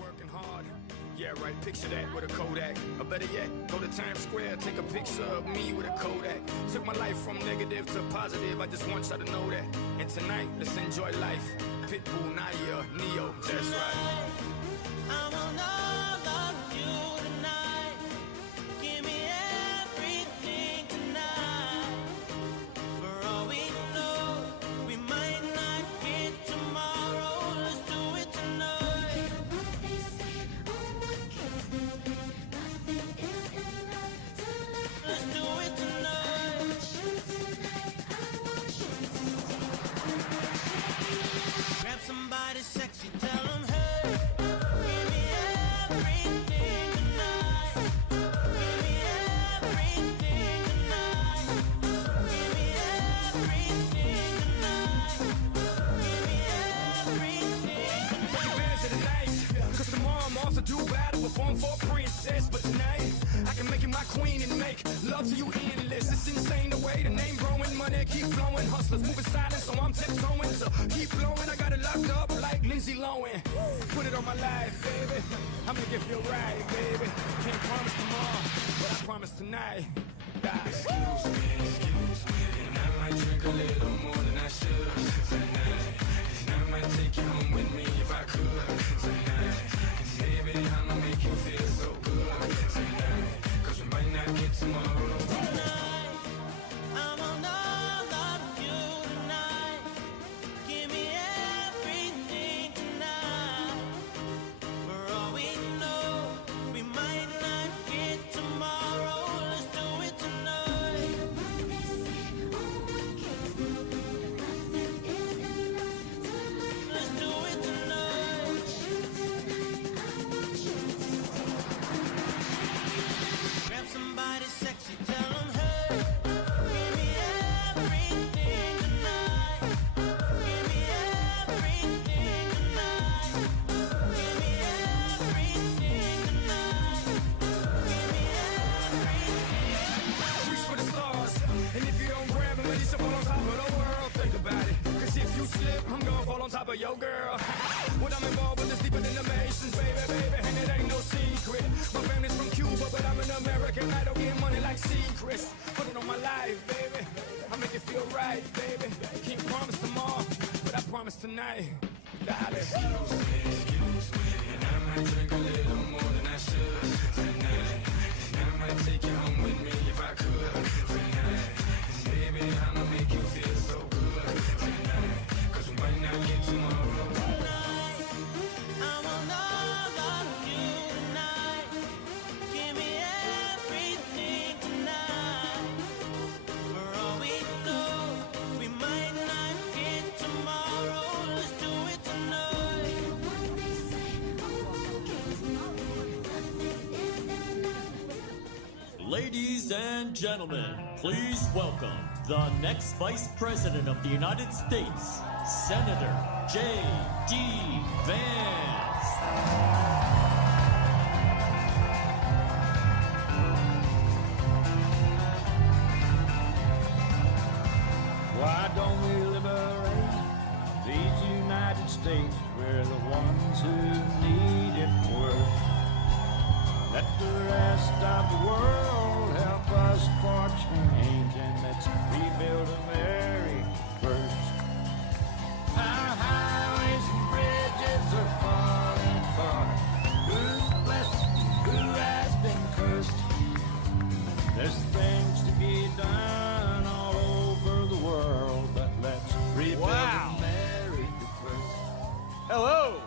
working hard. Yeah, right, picture that with a Kodak. Or better yet, go to Times Square, take a picture of me with a Kodak. Took my life from negative to positive, I just want y'all to know that. And tonight, let's enjoy life. Pitbull, Naya, Neo, that's right. I want all of you tonight. Give me everything tonight. For all we know, we might not get tomorrow. Let's do it tonight. What they say, oh, what kills them? Nothing is enough to love. Let's do it tonight. I want you tonight. I want you to stay. Grab somebody sexy, tell them, hey, give me everything tonight. Give me everything tonight. Give me everything tonight. Give me everything Take tonight. advantage of the night, cause tomorrow I'm off to do battle, perform for a princess. But tonight, I can make you my queen and make love to you endless. It's insane the way the name growing, money keep flowing. Hustlers moving silent, so I'm tiptoeing. So keep blowing, I got it locked up like Lindsay Lohan. Put it on my life, baby. I'm gonna give you a ride, baby. Can't promise tomorrow, but I promise tonight. Excuse me, and I might drink a little more than I should tonight. And I might take you home with me if I could tonight. And baby, I'ma make you feel so good tonight. Cause we might not get tomorrow. Tonight, I want all of you tonight. Give me everything tonight. For all we know, we might not get tomorrow. Let's do it tonight. What they say, oh, what kills them? Nothing is enough to love. Let's do it I tonight. want you tonight. I want you to Grab somebody sexy, tell them, hey, give me everything tonight. Give me everything tonight. Give me everything tonight. Give me everything. Reach for the stars, and if you don't grab them, at least you fall on top of the world. Think about it, cause if you slip, I'm gonna fall on top of your girl. What I'm involved with is deeper than the Masons, baby, and it ain't no secret. My family's from Cuba, but I'm an American. I don't get money like secrets. Put it on my life, baby. I make it feel right, baby. Can't promise tomorrow, but I promise tonight. Darling. Excuse me, and I might drink a little more than I should tonight. And I might take you home with me if I could tonight. And baby, I'ma make you feel so good tonight. Cause we might not get tomorrow. Tonight, I want all of you tonight. Give me everything tonight. For all we know, we might not get tomorrow. Let's do it tonight. what they say, oh, what kills them? Nothing is enough. Ladies and gentlemen, please welcome the next Vice President of the United States, Senator JD Vance. Why don't we liberate these United States? We're the ones who need it worst. Let the rest of the world help us for change, and let's rebuild America first. Our highways and bridges are falling apart. Who's blessed? Who has been cursed? There's things to be done all over the world, but let's rebuild America first. Hello.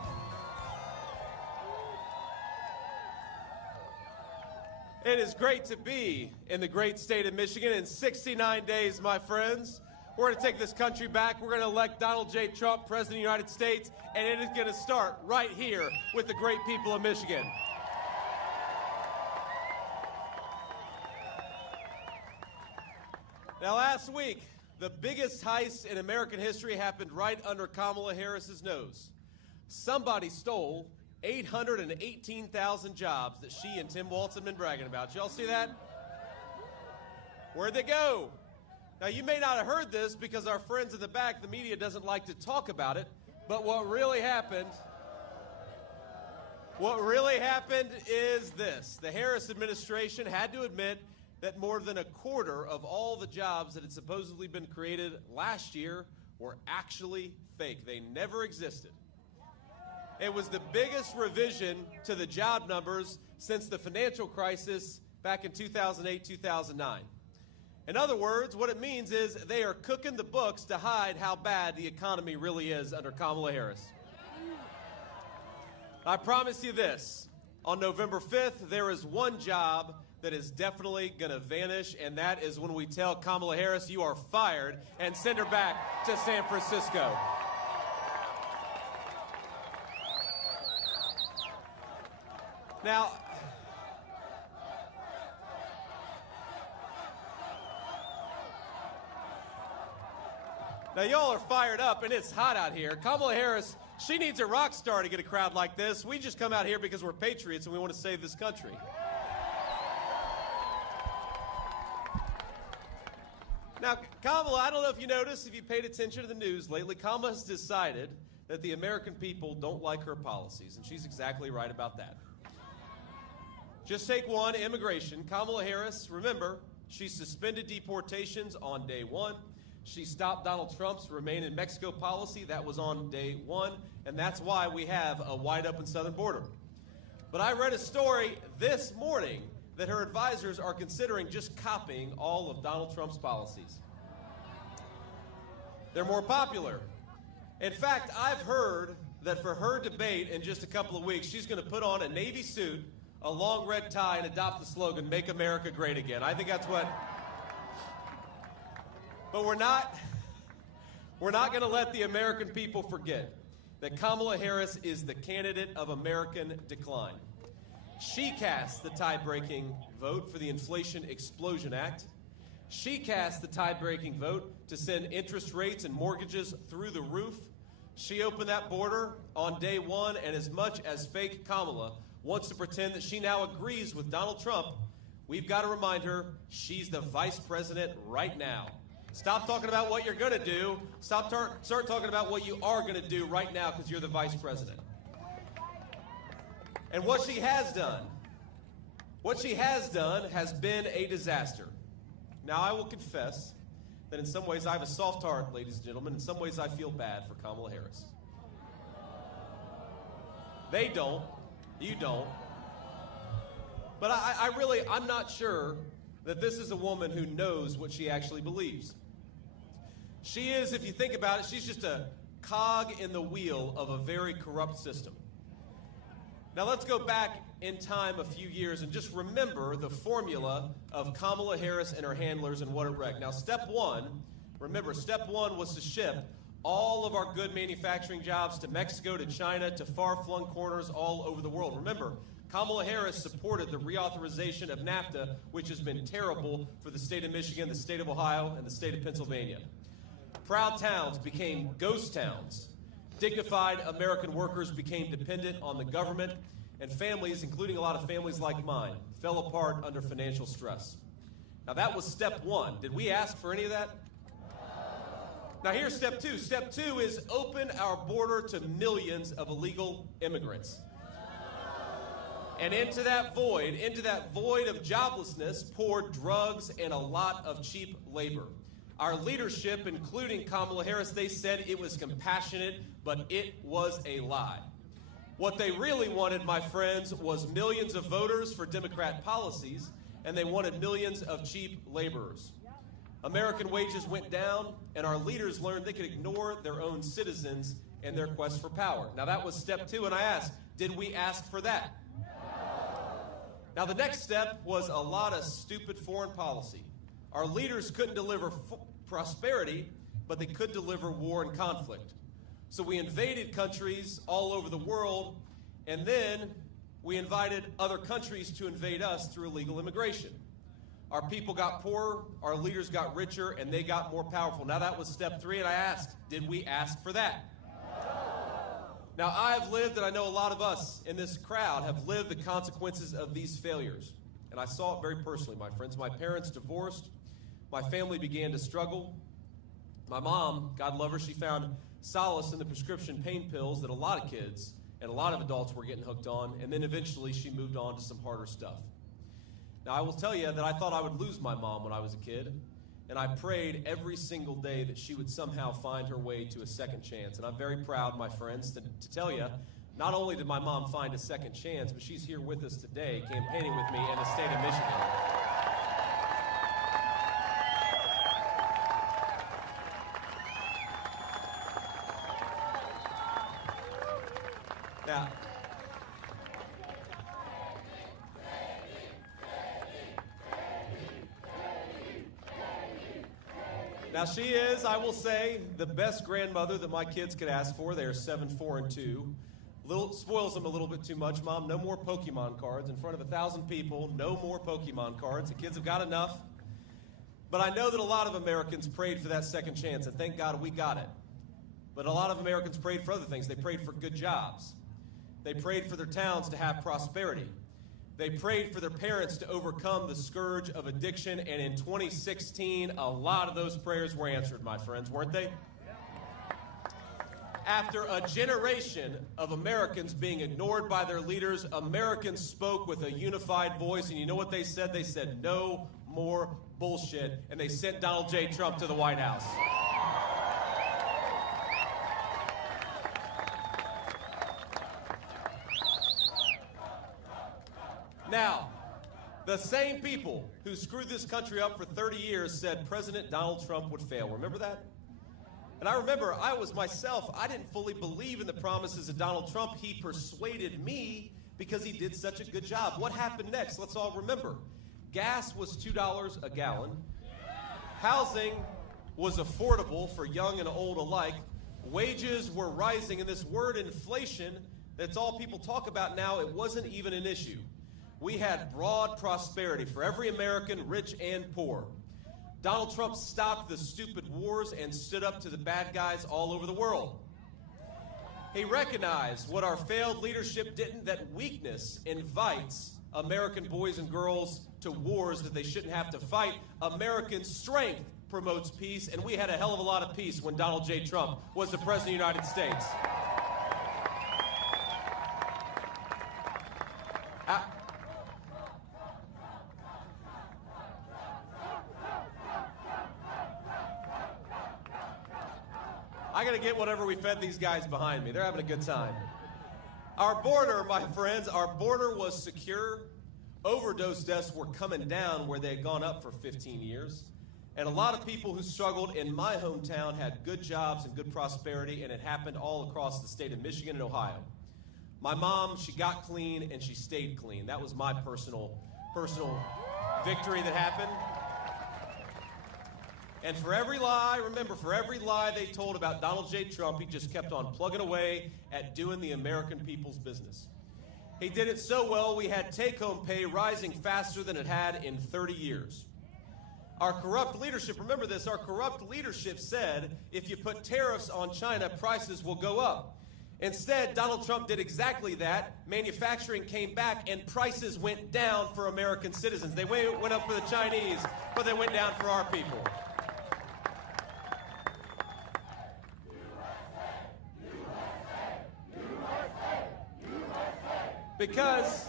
It is great to be in the great state of Michigan. In 69 days, my friends, we're going to take this country back. We're going to elect Donald J. Trump, President of the United States, and it is going to start right here with the great people of Michigan. Now, last week, the biggest heist in American history happened right under Kamala Harris's nose. Somebody stole 818,000 jobs that she and Tim Walz have been bragging about. Y'all see that? Where'd they go? Now, you may not have heard this because our friends in the back, the media, doesn't like to talk about it, but what really happened What really happened is this. The Harris administration had to admit that more than a quarter of all the jobs that had supposedly been created last year were actually fake. They never existed. It was the biggest revision to the job numbers since the financial crisis back in 2008, 2009. In other words, what it means is they are cooking the books to hide how bad the economy really is under Kamala Harris. I promise you this, on November 5th, there is one job that is definitely going to vanish, and that is when we tell Kamala Harris, you are fired, and send her back to San Francisco. Now, y'all are fired up, and it's hot out here. Kamala Harris, she needs a rock star to get a crowd like this. We just come out here because we're patriots and we want to save this country. Now, Kamala, I don't know if you noticed, if you paid attention to the news lately, Kamala has decided that the American people don't like her policies, and she's exactly right about that. Just take one, immigration. Kamala Harris, remember, she suspended deportations on day one. She stopped Donald Trump's Remain in Mexico policy. That was on day one, and that's why we have a wide open southern border. But I read a story this morning that her advisors are considering just copying all of Donald Trump's policies. They're more popular. In fact, I've heard that for her debate in just a couple of weeks, she's going to put on a Navy suit, a long red tie, and adopt the slogan, "Make America Great Again." I think that's what... But we're not going to let the American people forget that Kamala Harris is the candidate of American decline. She cast the tie-breaking vote for the Inflation Explosion Act. She cast the tie-breaking vote to send interest rates and mortgages through the roof. She opened that border on day one, and as much as fake Kamala wants to pretend that she now agrees with Donald Trump, we've got to remind her she's the vice president right now. Stop talking about what you're going to do. Start talking about what you are going to do right now because you're the vice president. And what she has done has been a disaster. Now, I will confess that in some ways I have a soft heart, ladies and gentlemen. In some ways I feel bad for Kamala Harris. They don't. You don't. But I'm not sure that this is a woman who knows what she actually believes. She is, if you think about it, she's just a cog in the wheel of a very corrupt system. Now let's go back in time a few years and just remember the formula of Kamala Harris and her handlers and what it wrecked. Now step one was to ship all of our good manufacturing jobs to Mexico, to China, to far-flung corners all over the world. Remember, Kamala Harris supported the reauthorization of NAFTA, which has been terrible for the state of Michigan, the state of Ohio, and the state of Pennsylvania. Proud towns became ghost towns. Dignified American workers became dependent on the government, and families, including a lot of families like mine, fell apart under financial stress. Now that was step one. Did we ask for any of that? Now here's step two. Step two is open our border to millions of illegal immigrants. And into that void of joblessness, poured drugs and a lot of cheap labor. Our leadership, including Kamala Harris, they said it was compassionate, but it was a lie. What they really wanted, my friends, was millions of voters for Democrat policies, and they wanted millions of cheap laborers. American wages went down, and our leaders learned they could ignore their own citizens in their quest for power. Now that was step two, and I asked, did we ask for that? Now the next step was a lot of stupid foreign policy. Our leaders couldn't deliver prosperity, but they could deliver war and conflict. So we invaded countries all over the world, and then we invited other countries to invade us through illegal immigration. Our people got poorer, our leaders got richer, and they got more powerful. Now that was step three, and I asked, did we ask for that? Now I've lived, and I know a lot of us in this crowd have lived the consequences of these failures. And I saw it very personally, my friends. My parents divorced. My family began to struggle. My mom, God love her, she found solace in the prescription pain pills that a lot of kids and a lot of adults were getting hooked on, and then eventually she moved on to some harder stuff. Now, I will tell you that I thought I would lose my mom when I was a kid, and I prayed every single day that she would somehow find her way to a second chance. And I'm very proud, my friends, to tell you, not only did my mom find a second chance, but she's here with us today campaigning with me in the state of Michigan. Now she is, I will say, the best grandmother that my kids could ask for. They are 7, 4, and 2. Spoils them a little bit too much. Mom, no more Pokemon cards in front of 1,000 people. No more Pokemon cards. The kids have got enough. But I know that a lot of Americans prayed for that second chance, and thank God we got it. But a lot of Americans prayed for other things. They prayed for good jobs. They prayed for their towns to have prosperity. They prayed for their parents to overcome the scourge of addiction, and in 2016, a lot of those prayers were answered, my friends, weren't they? After a generation of Americans being ignored by their leaders, Americans spoke with a unified voice, and you know what they said? They said, no more bullshit, and they sent Donald J. Trump to the White House. Now, the same people who screwed this country up for 30 years said President Donald Trump would fail. Remember that? And I remember I was myself, I didn't fully believe in the promises of Donald Trump. He persuaded me because he did such a good job. What happened next? Let's all remember. Gas was $2 a gallon. Housing was affordable for young and old alike. Wages were rising, and this word inflation, that's all people talk about now, it wasn't even an issue. We had broad prosperity for every American, rich and poor. Donald Trump stopped the stupid wars and stood up to the bad guys all over the world. He recognized what our failed leadership didn't, that weakness invites American boys and girls to wars that they shouldn't have to fight. American strength promotes peace, and we had a hell of a lot of peace when Donald J. Trump was the President of the United States. I gotta get whatever we fed these guys behind me. They're having a good time. Our border, my friends, our border was secure. Overdose deaths were coming down where they had gone up for 15 years. And a lot of people who struggled in my hometown had good jobs and good prosperity, and it happened all across the state of Michigan and Ohio. My mom, she got clean and she stayed clean. That was my personal victory that happened. And for every lie, remember, for every lie they told about Donald J. Trump, he just kept on plugging away at doing the American people's business. He did it so well, we had take-home pay rising faster than it had in 30 years. Our corrupt leadership, remember this, our corrupt leadership said, if you put tariffs on China, prices will go up. Instead, Donald Trump did exactly that. Manufacturing came back and prices went down for American citizens. They went up for the Chinese, but they went down for our people. Because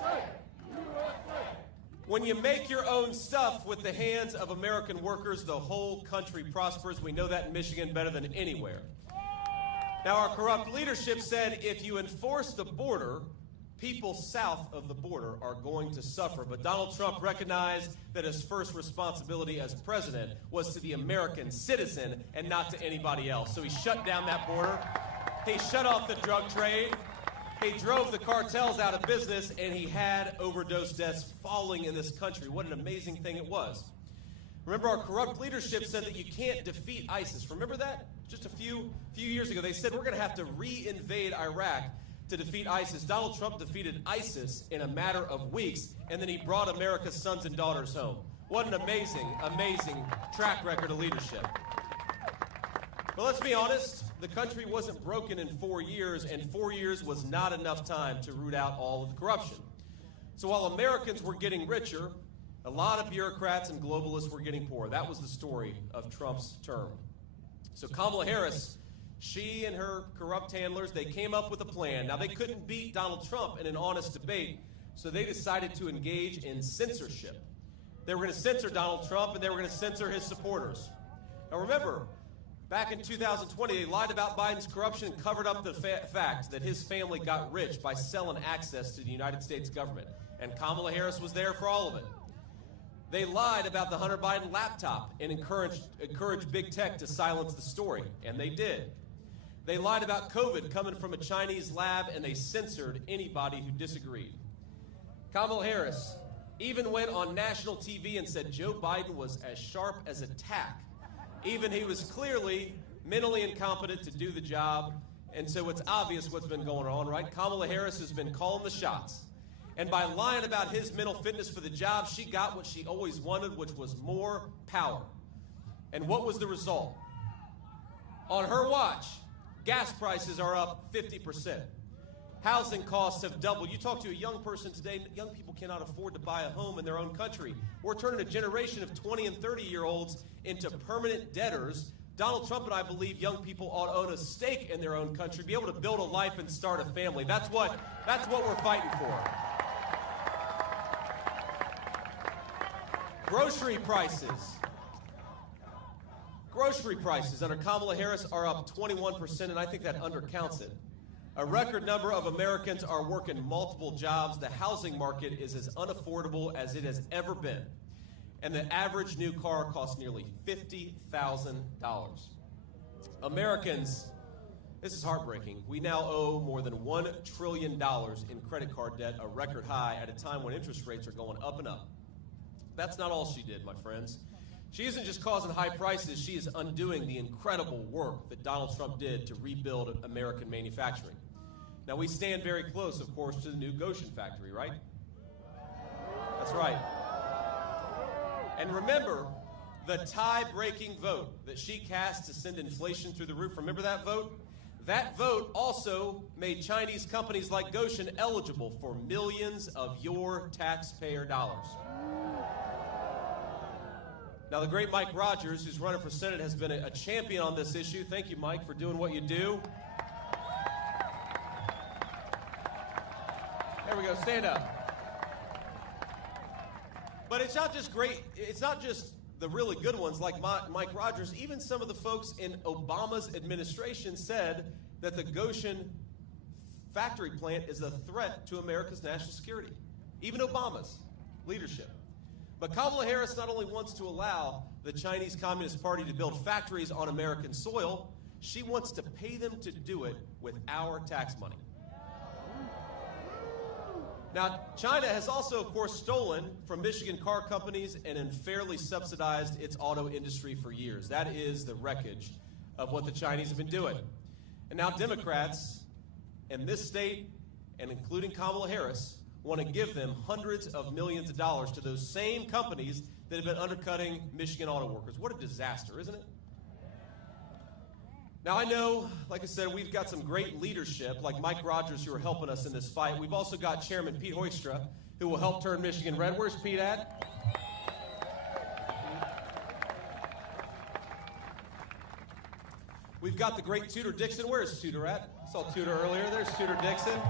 when you make your own stuff with the hands of American workers, the whole country prospers. We know that in Michigan better than anywhere. Now, our corrupt leadership said if you enforce the border, people south of the border are going to suffer. But Donald Trump recognized that his first responsibility as president was to the American citizen and not to anybody else. So he shut down that border. He shut off the drug trade. He drove the cartels out of business, and he had overdose deaths falling in this country. What an amazing thing it was. Remember, our corrupt leadership said that you can't defeat ISIS. Remember that? Just a few years ago, they said we're going to have to re-invade Iraq to defeat ISIS. Donald Trump defeated ISIS in a matter of weeks, and then he brought America's sons and daughters home. What an amazing, amazing track record of leadership. But let's be honest, the country wasn't broken in 4 years, and 4 years was not enough time to root out all of the corruption. So while Americans were getting richer, a lot of bureaucrats and globalists were getting poorer. That was the story of Trump's term. So Kamala Harris, She and her corrupt handlers, they came up with a plan. Now, they couldn't beat Donald Trump in an honest debate, so they decided to engage in censorship. They were going to censor Donald Trump, and they were going to censor his supporters. Now, remember, back in 2020, they lied about Biden's corruption and covered up the fact that his family got rich by selling access to the United States government, and Kamala Harris was there for all of it. They lied about the Hunter Biden laptop and encouraged big tech to silence the story, and they did. They lied about COVID coming from a Chinese lab, and they censored anybody who disagreed. Kamala Harris even went on national TV and said Joe Biden was as sharp as a tack. Even he was clearly mentally incompetent to do the job, and so it's obvious what's been going on, right? Kamala Harris has been calling the shots. And by lying about his mental fitness for the job, she got what she always wanted, which was more power. And what was the result? On her watch, gas prices are up 50%. Housing costs have doubled. You talk to a young person today, young people cannot afford to buy a home in their own country. We're turning a generation of 20 and 30-year-olds into permanent debtors. Donald Trump and I believe young people ought to own a stake in their own country, be able to build a life and start a family. That's what we're fighting for. Grocery prices. Grocery prices under Kamala Harris are up 21%, and I think that undercounts it. A record number of Americans are working multiple jobs. The housing market is as unaffordable as it has ever been. And the average new car costs nearly $50,000. Americans, this is heartbreaking. We now owe more than $1 trillion in credit card debt, a record high at a time when interest rates are going up and up. That's not all she did, my friends. She isn't just causing high prices, she is undoing the incredible work that Donald Trump did to rebuild American manufacturing. Now, we stand very close, of course, to the new Goshen factory, right? That's right. And remember the tie-breaking vote that she cast to send inflation through the roof. Remember that vote? That vote also made Chinese companies like Goshen eligible for millions of your taxpayer dollars. Now, the great Mike Rogers, who's running for Senate, has been a champion on this issue. Thank you, Mike, for doing what you do. There we go, stand up. But it's not just great, it's not just the really good ones like Mike Rogers. Even some of the folks in Obama's administration said that the Goshen factory plant is a threat to America's national security. Even Obama's leadership. But Kamala Harris not only wants to allow the Chinese Communist Party to build factories on American soil, she wants to pay them to do it with our tax money. Now, China has also, of course, stolen from Michigan car companies and unfairly subsidized its auto industry for years. That is the wreckage of what the Chinese have been doing. And now Democrats in this state, and including Kamala Harris, want to give them hundreds of millions of dollars to those same companies that have been undercutting Michigan auto workers. What a disaster, isn't it? Now, I know, like I said, we've got some great leadership, like Mike Rogers, who are helping us in this fight. We've also got Chairman Pete Hoekstra, who will help turn Michigan red. Where's Pete at? We've got the great Tudor Dixon. Where's Tudor at? I saw Tudor earlier. There's Tudor Dixon.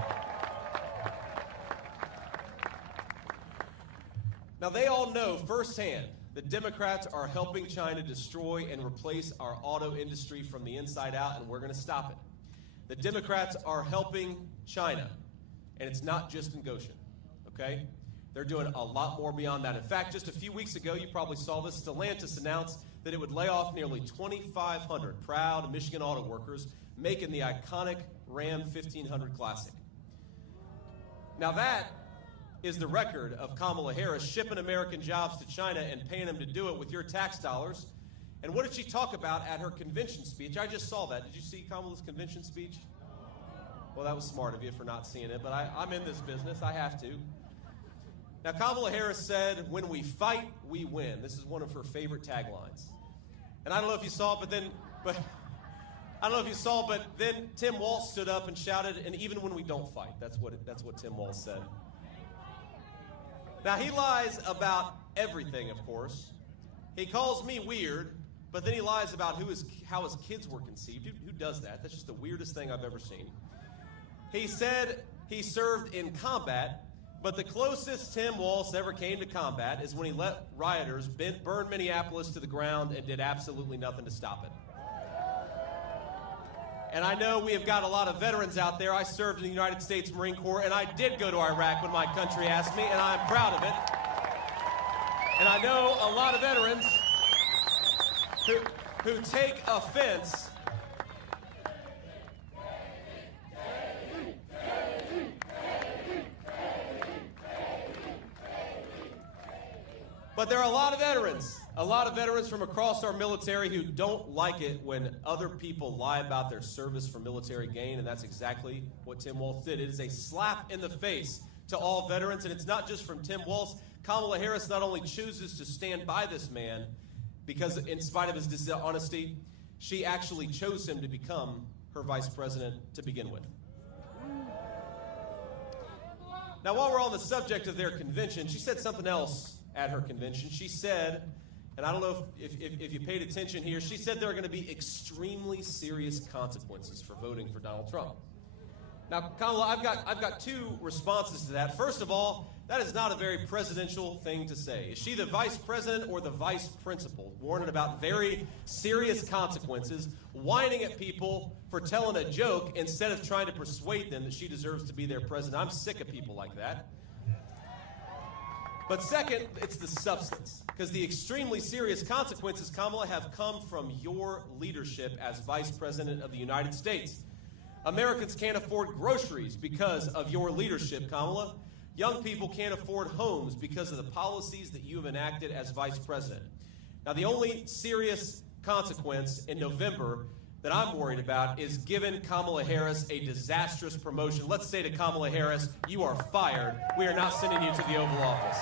Now, they all know firsthand that Democrats are helping China destroy and replace our auto industry from the inside out, and we're going to stop it. The Democrats are helping China, and it's not just in Goshen, okay? They're doing a lot more beyond that. In fact, just a few weeks ago, you probably saw this, Stellantis announced that it would lay off nearly 2,500 proud Michigan auto workers, making the iconic Ram 1500 Classic. Now that is the record of Kamala Harris shipping American jobs to China and paying them to do it with your tax dollars. And what did she talk about at her convention speech? I just saw that. Did you see Kamala's convention speech? Well, that was smart of you for not seeing it, but I'm in this business. I have to. Now, Kamala Harris said, "When we fight, we win." This is one of her favorite taglines. And I don't know if you saw it, but then Tim Walz stood up and shouted, "And even when we don't fight." That's what Tim Walz said. Now, he lies about everything, of course. He calls me weird, but then he lies about how his kids were conceived. Who does that? That's just the weirdest thing I've ever seen. He said he served in combat, but the closest Tim Walz ever came to combat is when he let rioters burn Minneapolis to the ground and did absolutely nothing to stop it. And I know we have got a lot of veterans out there. I served in the United States Marine Corps, and I did go to Iraq when my country asked me, and I'm proud of it. And I know a lot of veterans who take offense But there are a lot of veterans from across our military who don't like it when other people lie about their service for military gain, and that's exactly what Tim Walz did. It is a slap in the face to all veterans, and it's not just from Tim Walz. Kamala Harris not only chooses to stand by this man because in spite of his dishonesty, she actually chose him to become her vice president to begin with. Now, while we're on the subject of their convention, she said something else at her convention. She said, and I don't know if you paid attention here, she said there are going to be extremely serious consequences for voting for Donald Trump. Now, Kamala, I've got two responses to that. First of all, that is not a very presidential thing to say. Is she the vice president or the vice principal, warning about very serious consequences, whining at people for telling a joke instead of trying to persuade them that she deserves to be their president? I'm sick of people like that. But second, it's the substance, because the extremely serious consequences, Kamala, have come from your leadership as Vice President of the United States. Americans can't afford groceries because of your leadership, Kamala. Young people can't afford homes because of the policies that you have enacted as Vice President. Now, the only serious consequence in November that I'm worried about is giving Kamala Harris a disastrous promotion. Let's say to Kamala Harris, you are fired. We are not sending you to the Oval Office.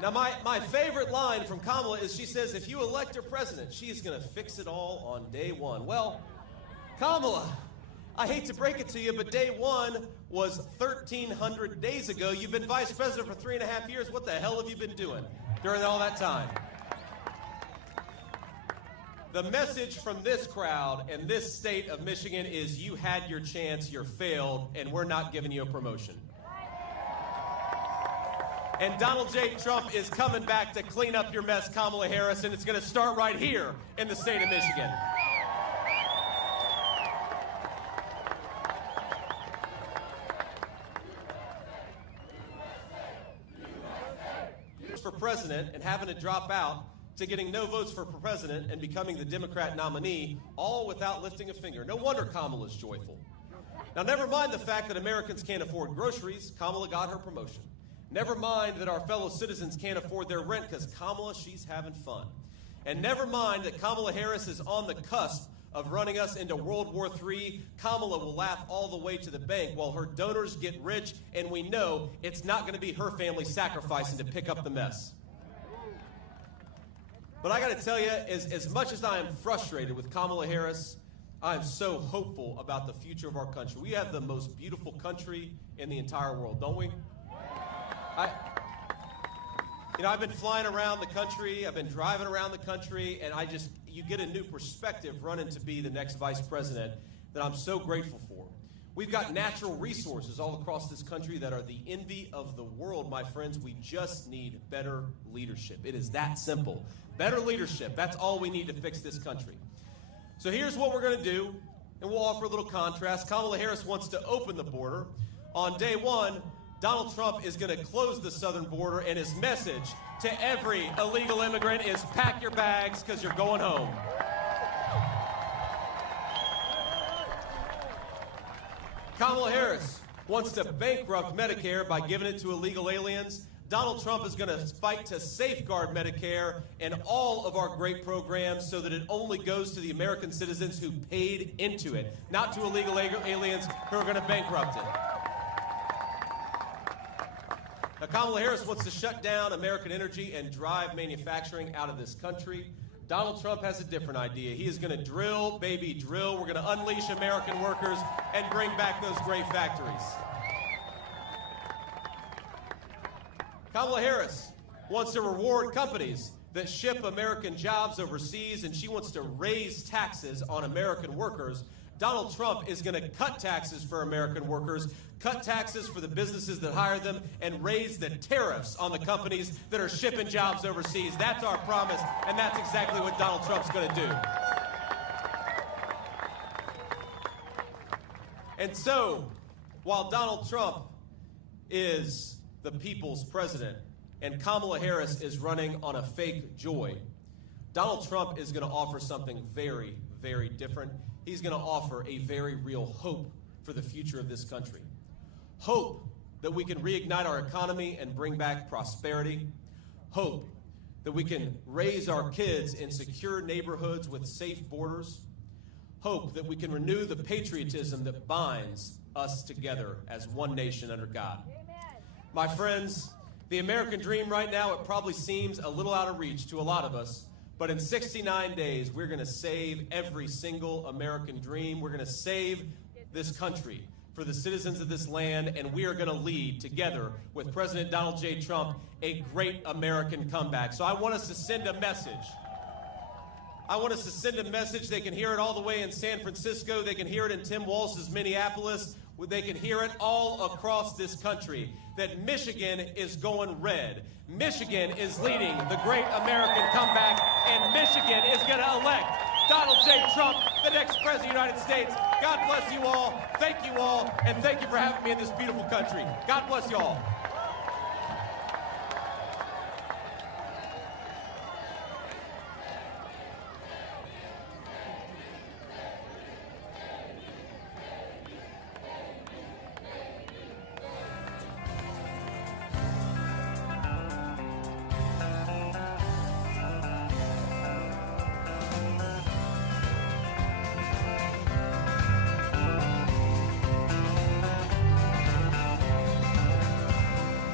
Now, my favorite line from Kamala is she says, if you elect her president, she is going to fix it all on day one. Well, Kamala, I hate to break it to you, but day one was 1,300 days ago. You've been vice president for 3.5 years. What the hell have you been doing during all that time? The message from this crowd and this state of Michigan is you had your chance, you failed, and we're not giving you a promotion. And Donald J. Trump is coming back to clean up your mess, Kamala Harris, and it's going to start right here in the state of Michigan. For president and having to drop out to getting no votes for president and becoming the Democrat nominee, all without lifting a finger. No wonder Kamala's joyful. Now, never mind the fact that Americans can't afford groceries. Kamala got her promotion. Never mind that our fellow citizens can't afford their rent because Kamala, she's having fun. And never mind that Kamala Harris is on the cusp of running us into World War III. Kamala will laugh all the way to the bank while her donors get rich, and we know it's not going to be her family sacrificing to pick up the mess. But I got to tell you, as much as I am frustrated with Kamala Harris, I am so hopeful about the future of our country. We have the most beautiful country in the entire world, don't we? I've been flying around the country, I've been driving around the country, and you get a new perspective running to be the next vice president that I'm so grateful for. We've got natural resources all across this country that are the envy of the world, my friends. We just need better leadership. It is that simple. Better leadership, that's all we need to fix this country. So here's what we're going to do, and we'll offer a little contrast. Kamala Harris wants to open the border. On day one, Donald Trump is going to close the southern border, and his message to every illegal immigrant is pack your bags because you're going home. Kamala Harris wants to bankrupt Medicare by giving it to illegal aliens. Donald Trump is going to fight to safeguard Medicare and all of our great programs so that it only goes to the American citizens who paid into it, not to illegal aliens who are going to bankrupt it. Now, Kamala Harris wants to shut down American energy and drive manufacturing out of this country. Donald Trump has a different idea. He is going to drill, baby, drill. We're going to unleash American workers and bring back those great factories. Kamala Harris wants to reward companies that ship American jobs overseas, and she wants to raise taxes on American workers. Donald Trump is going to cut taxes for American workers, cut taxes for the businesses that hire them, and raise the tariffs on the companies that are shipping jobs overseas. That's our promise, and that's exactly what Donald Trump's going to do. And so, while Donald Trump is the people's president and Kamala Harris is running on a fake joy, Donald Trump is going to offer something very, very different. He's going to offer a very real hope for the future of this country. Hope that we can reignite our economy and bring back prosperity. Hope that we can raise our kids in secure neighborhoods with safe borders. Hope that we can renew the patriotism that binds us together as one nation under God. My friends, the American dream right now, it probably seems a little out of reach to a lot of us, but in 69 days, we're going to save every single American dream. We're going to save this country for the citizens of this land, and we are going to lead together with President Donald J. Trump a great American comeback. So I want us to send a message. I want us to send a message. They can hear it all the way in San Francisco. They can hear it in Tim Walz's Minneapolis. They can hear it all across this country, that Michigan is going red. Michigan is leading the great American comeback, and Michigan is going to elect Donald J. Trump, the next president of the United States. God bless you all, and thank you for having me in this beautiful country. God bless you all.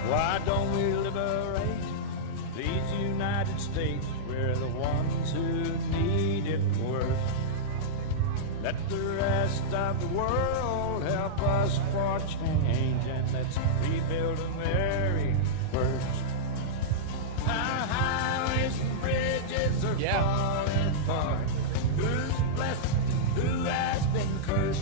Why don't we liberate these United States? We're the ones who need it worst. Let the rest of the world help us for change, and let's rebuild America first. Our highways and bridges are falling apart. Who's blessed and who has been cursed?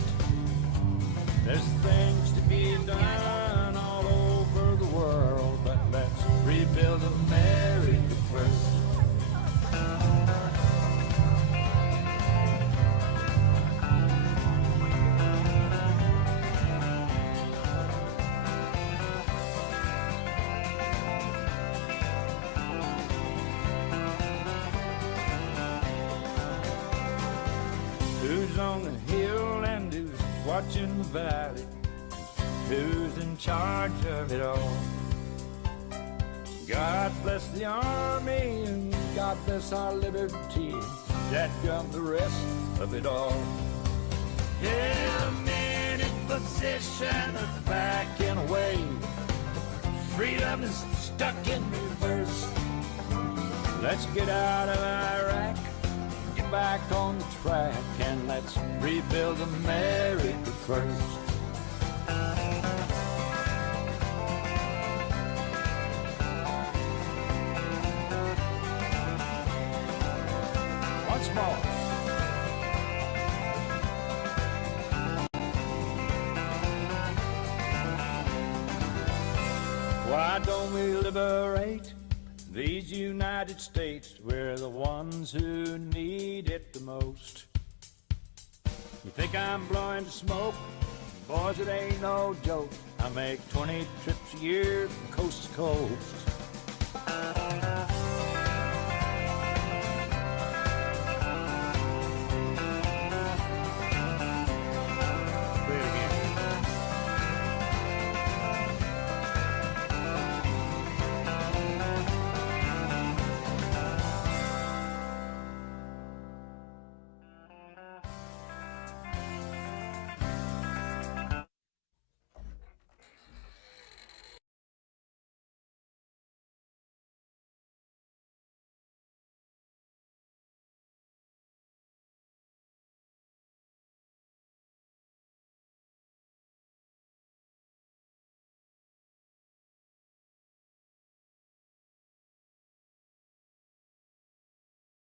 There's things to be done all over the world, but let's rebuild America first. Who's on the hill and who's watching the valley? Who's in charge of it all? God bless the army and God bless our liberty. That gun the rest of it all. Yeah, men in position are backing away. Freedom is stuck in reverse. Let's get out of Iraq, get back on the track, and let's rebuild America first. Once more. Why don't we liberate these United States? We're the ones who need it the most. You think I'm blowing smoke? Boys, it ain't no joke. I make 20 trips a year from coast to coast.